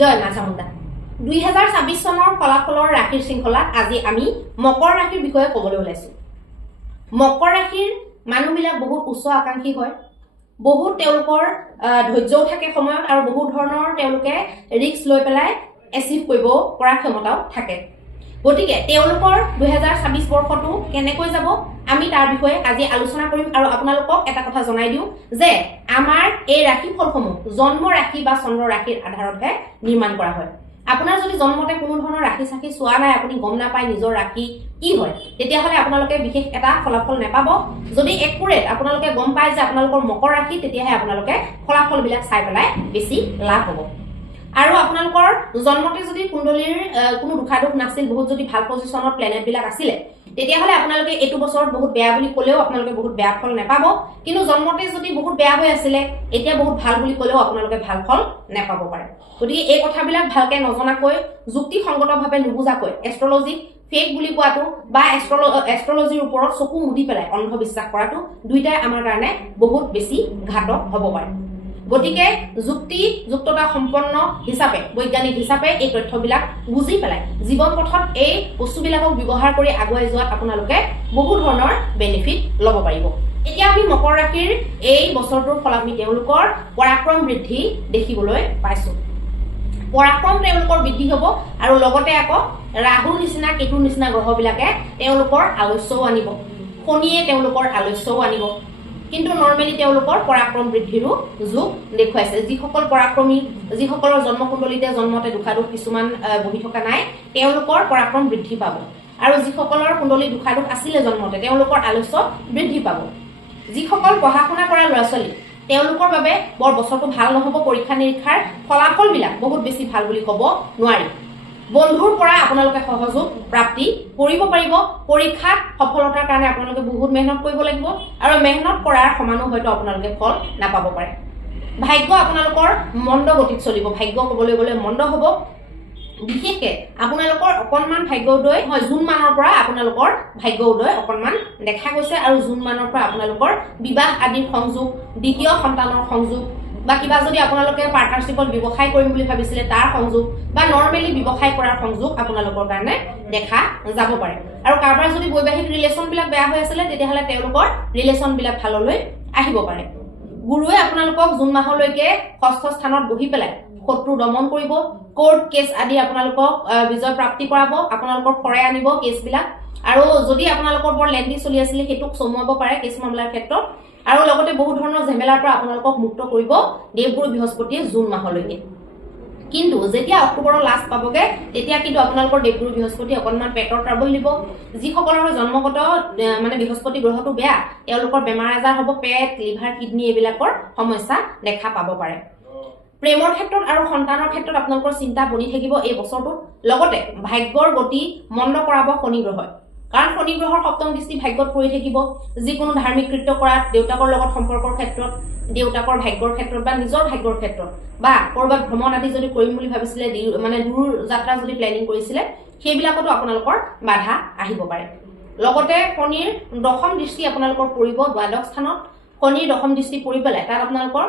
জয় মা চামুণ্ডা। 2026 চনৰ ফলাফলৰ ৰাশিৰ শৃংখলাত আজি আমি মকৰ ৰাশিৰ বিষয়ে ক'বলৈ ওলাইছোঁ। মকৰ ৰাশিৰ মানুহবিলাক বহুত উচ্চ আকাংক্ষী হয়, বহুত তেওঁলোকৰ ধৈৰ্যও থাকে সময়ত, আৰু বহুত ধৰণৰ তেওঁলোকে ৰিস্ক লৈ পেলাই এচিভ কৰিব পৰা ক্ষমতাও থাকে। গতিকে তেওঁলোকৰ 2026 বৰ্ষটো কেনেকৈ যাব আমি তাৰ বিষয়ে আজি আলোচনা কৰিম। আৰু আপোনালোকক এটা কথা জনাই দিওঁ যে আমাৰ এই ৰাশিফলসমূহ জন্ম ৰাশি বা চন্দ্ৰ ৰাশিৰ আধাৰতহে নিৰ্মাণ কৰা হয়। আপোনাৰ যদি জন্মতে কোনো ধৰণৰ ৰাশি চাশি চোৱা নাই, আপুনি গম নাপায় নিজৰ ৰাশি কি হয়, তেতিয়াহ'লে আপোনালোকে বিশেষ এটা ফলাফল নাপাব। যদি একুৰেট আপোনালোকে গম পায় যে আপোনালোকৰ মকৰ ৰাশি, তেতিয়াহে আপোনালোকে ফলাফলবিলাক চাই পেলাই বেছি লাভ হ'ব। আৰু আপোনালোকৰ জন্মতে যদি কুণ্ডলীৰ কোনো দুখাদোষ নাছিল, বহুত যদি ভাল পজিশ্যনত প্লেনেটবিলাক আছিলে, তেতিয়াহ'লে আপোনালোকে এইটো বছৰত বহুত বেয়া বুলি ক'লেও আপোনালোকে বহুত বেয়া ফল নাপাব। কিন্তু জন্মতে যদি বহুত বেয়া হৈ আছিলে, এতিয়া বহুত ভাল বুলি ক'লেও আপোনালোকে ভাল ফল নাপাব পাৰে। গতিকে এই কথাবিলাক ভালকে নজনাকৈ, যুক্তিসংগতভাৱে নুবুজাকৈ এষ্ট্ৰলজিক ফেক বুলি কোৱাটো বা এষ্ট্ৰলজিৰ ওপৰত চকু মুদি পেলাই অন্ধবিশ্বাস কৰাটো দুইটাই আমাৰ কাৰণে বহুত বেছি ঘাতক হ'ব পাৰে। গতিকে যুক্তিযুক্ততা সম্পন্ন হিচাপে, বৈজ্ঞানিক হিচাপে এই তথ্যবিলাক বুজি পেলাই জীৱন পথত এই বস্তুবিলাকক ব্যৱহাৰ কৰি আগুৱাই যোৱাত আপোনালোকে বহু ধৰণৰ বেনিফিট ল'ব পাৰিব। এতিয়া আমি মকৰ ৰাশিৰ এই বছৰটোৰ ফলত আমি তেওঁলোকৰ পৰাক্ৰম বৃদ্ধি দেখিবলৈ পাইছোঁ। পৰাক্ৰম তেওঁলোকৰ বৃদ্ধি হ'ব, আৰু লগতে আকৌ ৰাহুৰ নিচিনা কেতুৰ নিচিনা গ্ৰহবিলাকে তেওঁলোকৰ আলস্যও আনিব, শনিয়ে তেওঁলোকৰ আলস্যও আনিব। কিন্তু নৰ্মেলি তেওঁলোকৰ পৰাক্ৰম বৃদ্ধিৰো যোগ দেখুৱাইছে। যিসকল পৰাক্ৰমী, যিসকলৰ জন্মকুণ্ডলীতে জন্মতে দুখাদোষ কিছুমান বহি থকা নাই, তেওঁলোকৰ পৰাক্ৰম বৃদ্ধি পাব। আৰু যিসকলৰ কুণ্ডলী দুখাদোষ আছিলে জন্মতে, তেওঁলোকৰ আলস্য বৃদ্ধি পাব। যিসকল পঢ়া শুনা কৰা ল'ৰা ছোৱালী, তেওঁলোকৰ বাবে বৰ বছৰটো ভাল নহ'ব। পৰীক্ষা নিৰীক্ষাৰ ফলাফলবিলাক বহুত বেছি ভাল বুলি ক'ব নোৱাৰি। বন্ধুৰ পৰা আপোনালোকে সহযোগ প্ৰাপ্তি কৰিব পাৰিব। পৰীক্ষাত সফলতাৰ কাৰণে আপোনালোকে বহুত মেহনত কৰিব লাগিব, আৰু মেহনত কৰাৰ সমানো হয়তো আপোনালোকে ফল নাপাব পাৰে। ভাগ্য আপোনালোকৰ মন্দ গতিত চলিব। ভাগ্য ক'বলৈ গ'লে মন্দ হ'ব। বিশেষকৈ আপোনালোকৰ অকণমান ভাগ্য উদয় হয়, জুন মানৰ পৰা আপোনালোকৰ ভাগ্য উদয় অকণমান দেখা গৈছে। আৰু জুন মানৰ পৰা আপোনালোকৰ বিবাহ আদিৰ সংযোগ, দ্বিতীয় সন্তানৰ সংযোগ, বা কিবা যদি আপোনালোকে পাৰ্টনাৰশ্বিপত ব্যৱসায় কৰিম বুলি ভাবিছিলে তাৰ সংযোগ, বা নৰ্মেলি ব্যৱসায় কৰাৰ সংযোগ আপোনালোকৰ কাৰণে দেখা যাব পাৰে। আৰু কাৰোবাৰ যদি বৈবাহিক ৰিলেশ্যনবিলাক বেয়া হৈ আছিলে, তেতিয়াহ'লে তেওঁলোকৰ ৰিলেশ্যনবিলাক ভাললৈ আহিব পাৰে। গুৰুৱে আপোনালোকক জুন মাহলৈকে ষষ্ঠ স্থানত বহি পেলাই শত্ৰু দমন কৰিব। কোৰ্ট কেছ আদি আপোনালোকক বিজয় প্ৰাপ্তি কৰাব, আপোনালোকৰ ফৰাই আনিব কেছবিলাক। আৰু যদি আপোনালোকৰ বৰ লেণ্ডি চলি আছিলে, সেইটোক চমুৱাব পাৰে কেছ মামলাৰ ক্ষেত্ৰত। আৰু লগতে বহু ধৰণৰ ঝেমেলাৰ পৰা আপোনালোকক মুক্ত কৰিব দেৱগুৰু বৃহস্পতিয়ে জুন মাহলৈকে। কিন্তু যেতিয়া অক্টোবৰৰ লাষ্ট পাবগে, তেতিয়া কিন্তু আপোনালোকৰ দেৱগুৰু বৃহস্পতি অকণমান পেটৰ ট্ৰাবল দিব। যিসকলৰ জন্মগত মানে বৃহস্পতি গ্ৰহটো বেয়া, তেওঁলোকৰ বেমাৰ আজাৰ হ'ব, পেট, লিভাৰ, কিডনী এইবিলাকৰ সমস্যা দেখা পাব পাৰে। প্ৰেমৰ ক্ষেত্ৰত আৰু সন্তানৰ ক্ষেত্ৰত আপোনালোকৰ চিন্তা বনি থাকিব এই বছৰটোত। লগতে ভাগ্যৰ গতি মন্দ কৰাব শনি গ্ৰহই, কাৰণ শনি গ্ৰহৰ সপ্তম দৃষ্টি ভাগ্যত পৰি থাকিব। যিকোনো ধাৰ্মিক কৃত্য কৰাত, দেউতাকৰ লগত সম্পৰ্কৰ ক্ষেত্ৰত, দেউতাকৰ ভাগ্যৰ ক্ষেত্ৰত, বা নিজৰ ভাগ্যৰ ক্ষেত্ৰত, বা ক'ৰবাত ভ্ৰমণ আদি যদি কৰিম বুলি ভাবিছিলে, মানে দূৰ যাত্ৰা যদি প্লেনিং কৰিছিলে, সেইবিলাকতো আপোনালোকৰ বাধা আহিব পাৰে। লগতে শনিৰ দশম দৃষ্টি আপোনালোকৰ পৰিব দ্বাদশ স্থানত। শনিৰ দশম দৃষ্টি পৰি পেলাই তাত আপোনালোকৰ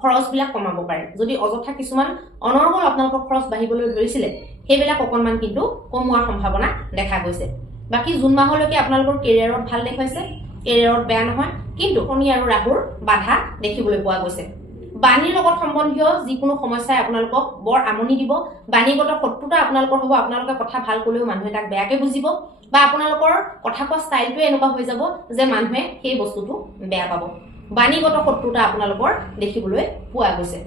খৰচবিলাক কমাব পাৰে। যদি অযথা কিছুমান অনৰ্গল আপোনালোকৰ খৰচ বাঢ়িবলৈ ধৰিছিলে, সেইবিলাক অকণমান কিন্তু কমোৱাৰ সম্ভাৱনা দেখা গৈছে। বাকী জুন মাহলৈকে আপোনালোকৰ কেৰিয়াৰত ভাল দেখুৱাইছে, কেৰিয়াৰত বেয়া নহয়। কিন্তু শনি আৰু ৰাহুৰ বাধা দেখিবলৈ পোৱা গৈছে। বাণীৰ লগত সম্বন্ধীয় যিকোনো সমস্যাই আপোনালোকক বৰ আমনি দিব। বাণীগত শত্ৰুতা আপোনালোকৰ হ'ব। আপোনালোকে কথা ভাল ক'লেও মানুহে তাক বেয়াকৈ বুজিব, বা আপোনালোকৰ কথা কোৱা ষ্টাইলটোৱে এনেকুৱা হৈ যাব যে মানুহে সেই বস্তুটো বেয়া পাব। বাণীগত শত্ৰুতা আপোনালোকৰ দেখিবলৈ পোৱা গৈছে।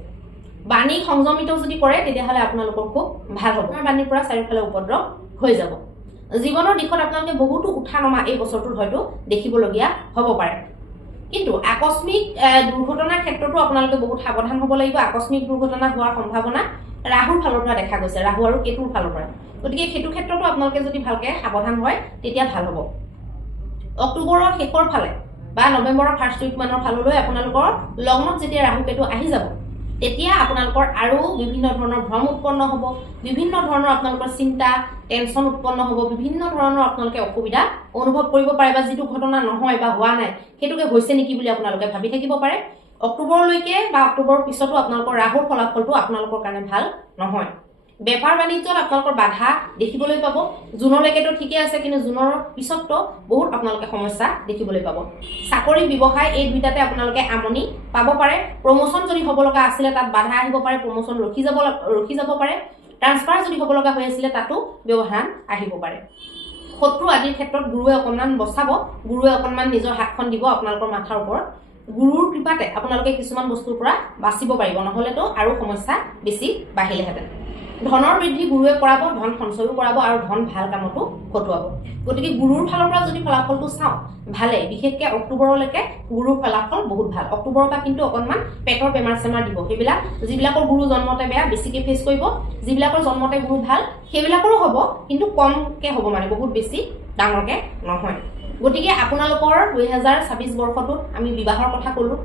বাণী সংযমিত যদি কৰে, তেতিয়াহ'লে আপোনালোকৰ খুব ভাল হ'ব। বাণীৰ পৰা চাৰিওফালে উপদ্ৰৱ হৈ যাব। জীৱনৰ দিশত আপোনালোকে বহুতো উঠা নমা এই বছৰটোত হয়তো দেখিবলগীয়া হ'ব পাৰে। কিন্তু আকস্মিক দুৰ্ঘটনাৰ ক্ষেত্ৰতো আপোনালোকে বহুত সাৱধান হ'ব লাগিব। আকস্মিক দুৰ্ঘটনা হোৱাৰ সম্ভাৱনা ৰাহুৰ ফালৰ পৰা দেখা গৈছে, ৰাহু আৰু কেতুৰ ফালৰ পৰা। গতিকে সেইটো ক্ষেত্ৰতো আপোনালোকে যদি ভালকৈ সাৱধান হয়, তেতিয়া ভাল হ'ব। অক্টোবৰৰ শেষৰ ফালে বা নৱেম্বৰৰ ফাৰ্ষ্ট উইক মানৰ ফাললৈ আপোনালোকৰ লগ্নত যেতিয়া ৰাহু কেতু আহি যাব, তেতিয়া আপোনালোকৰ আৰু বিভিন্ন ধৰণৰ ভ্ৰম উৎপন্ন হ'ব, বিভিন্ন ধৰণৰ আপোনালোকৰ চিন্তা, টেনশ্যন উৎপন্ন হ'ব, বিভিন্ন ধৰণৰ আপোনালোকে অসুবিধা অনুভৱ কৰিব পাৰে, বা যিটো ঘটনা নহয় বা হোৱা নাই সেইটোকে হৈছে নেকি বুলি আপোনালোকে ভাবি থাকিব পাৰে। অক্টোবৰলৈকে বা অক্টোবৰৰ পিছতো আপোনালোকৰ ৰাহুৰ ফলাফলটো আপোনালোকৰ কাৰণে ভাল নহয়। বেপাৰ বাণিজ্যত আপোনালোকৰ বাধা দেখিবলৈ পাব। জুনলৈকেতো ঠিকে আছে, কিন্তু জুনৰ পিছততো বহুত আপোনালোকে সমস্যা দেখিবলৈ পাব। চাকৰি ব্যৱসায় এই দুইটাতে আপোনালোকে আমনি পাব পাৰে। প্ৰমোচন যদি হ'ব লগা আছিলে তাত বাধা আহিব পাৰে, প্ৰমোচন ৰখি যাব পাৰে। ট্ৰান্সফাৰ যদি হ'ব লগা হৈ আছিলে তাতো ব্যৱধান আহিব পাৰে। শত্ৰু আদিৰ ক্ষেত্ৰত গুৰুৱে অকণমান বচাব, গুৰুৱে অকণমান নিজৰ হাতখন দিব আপোনালোকৰ মাথাৰ ওপৰত। গুৰুৰ কৃপাতে আপোনালোকে কিছুমান বস্তুৰ পৰা বাচিব পাৰিব, নহ'লেতো আৰু সমস্যা বেছি বাঢ়িলেহেঁতেন। ধনৰ বৃদ্ধি গুৰুৱে কৰাব, ধন সঞ্চয়ো কৰাব আৰু ধন ভাল কামতো খটুৱাব। গতিকে গুৰুৰ ফালৰ পৰা যদি ফলাফলটো চাওঁ ভালেই, বিশেষকৈ অক্টোবৰলৈকে গুৰুৰ ফলাফল বহুত ভাল। অক্টোবৰৰ পৰা কিন্তু অকণমান পেটৰ বেমাৰ চেমাৰ দিব। সেইবিলাক যিবিলাকৰ গুৰু জন্মতে বেয়া বেছিকৈ ফেচ কৰিব, যিবিলাকৰ জন্মতে গুৰু ভাল সেইবিলাকৰো হ'ব, কিন্তু কমকৈ হ'ব, মানে বহুত বেছি ডাঙৰকৈ নহয়। গতিকে আপোনালোকৰ 2026 বৰ্ষটোত আমি বিবাহৰ কথা ক'লোঁ,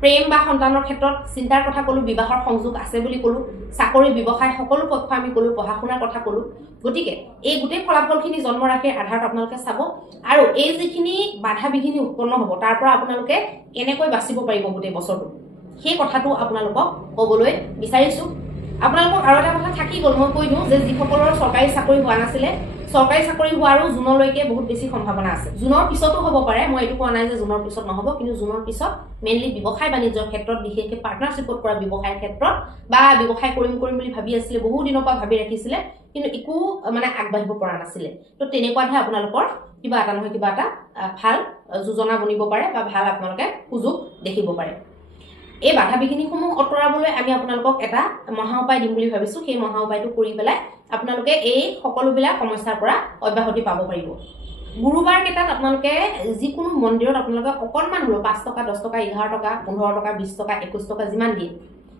প্ৰেম বা সন্তানৰ ক্ষেত্ৰত চিন্তাৰ কথা ক'লোঁ, বিবাহৰ সংযোগ আছে বুলি ক'লোঁ, চাকৰি ব্যৱসায় সকলো পক্ষ আমি ক'লোঁ, পঢ়া শুনাৰ কথা ক'লোঁ। গতিকে এই গোটেই ফলাফলখিনি জন্ম ৰাশিৰ আধাৰত আপোনালোকে চাব, আৰু এই যিখিনি বাধা বিঘিনি উৎপন্ন হ'ব তাৰ পৰা আপোনালোকে কেনেকৈ বাচিব পাৰিব গোটেই বছৰটো, সেই কথাটো আপোনালোকক ক'বলৈ বিচাৰিছোঁ। আপোনালোকক আৰু এটা কথা থাকি গ'ল, মই কৈ দিওঁ যে যিসকলৰ চৰকাৰী চাকৰি হোৱা নাছিলে, চৰকাৰী চাকৰি হোৱাৰো জুনলৈকে বহুত বেছি সম্ভাৱনা আছে। জুনৰ পিছতো হ'ব পাৰে, মই এইটো কোৱা নাই যে জুনৰ পিছত নহ'ব, কিন্তু জুনৰ পিছত মেইনলি ব্যৱসায় বাণিজ্যৰ ক্ষেত্ৰত, বিশেষকৈ পাৰ্টনাৰশ্বিপত কৰা ব্যৱসায়ৰ ক্ষেত্ৰত, বা ব্যৱসায় কৰিম বুলি ভাবি আছিলে, বহু দিনৰ পৰা ভাবি ৰাখিছিলে কিন্তু একো মানে আগবাঢ়িব পৰা নাছিলে, তো তেনেকুৱাতহে আপোনালোকৰ কিবা এটা নহয় কিবা এটা ভাল যোজনা বনিব পাৰে বা ভাল আপোনালোকে সুযোগ দেখিব পাৰে। এই বাধা বিঘিনিসমূহ আঁতৰাবলৈ আমি আপোনালোকক এটা মহা উপায় দিম বুলি ভাবিছোঁ। সেই মহা উপায়টো কৰি পেলাই আপোনালোকে এই সকলোবিলাক সমস্যাৰ পৰা অব্যাহতি পাব পাৰিব। গুৰুবাৰ কেইটাত আপোনালোকে যিকোনো মন্দিৰত আপোনালোকে অকণমান হ'লেও 5 টকা, 10 টকা, 11 টকা, 15 টকা, 20 টকা, 21 টকা যিমান দিয়ে,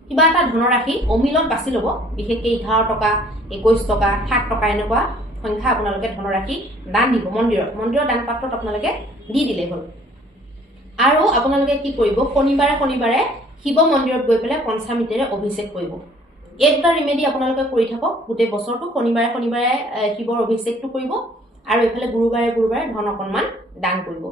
কিবা এটা ধনৰাশি অমিলত বাছি ল'ব। বিশেষকৈ 11 টকা, 21 টকা, 7 টকা এনেকুৱা সংখ্যা আপোনালোকে ধনৰাশি দান দিব মন্দিৰৰ দান পাত্ৰত আপোনালোকে দি দিলেই হ'ল। আৰু আপোনালোকে কি কৰিব, শনিবাৰে শিৱ মন্দিৰত গৈ পেলাই পঞ্চামৃতেৰে অভিষেক কৰিব। এই দুটা ৰিমেডি আপোনালোকে কৰি থাকক গোটেই বছৰটো। শনিবাৰে শিৱৰ অভিষেকটো কৰিব, আৰু এইফালে গুৰুবাৰে ধন অকণমান দান কৰিব।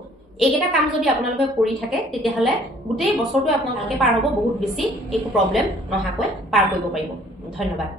এইকেইটা কাম যদি আপোনালোকে কৰি থাকে তেতিয়াহ'লে গোটেই বছৰটো আপোনালোকে পাৰ হ'ব, বহুত বেছি একো প্ৰব্লেম নহাকৈ পাৰ কৰিব পাৰিব। ধন্যবাদ।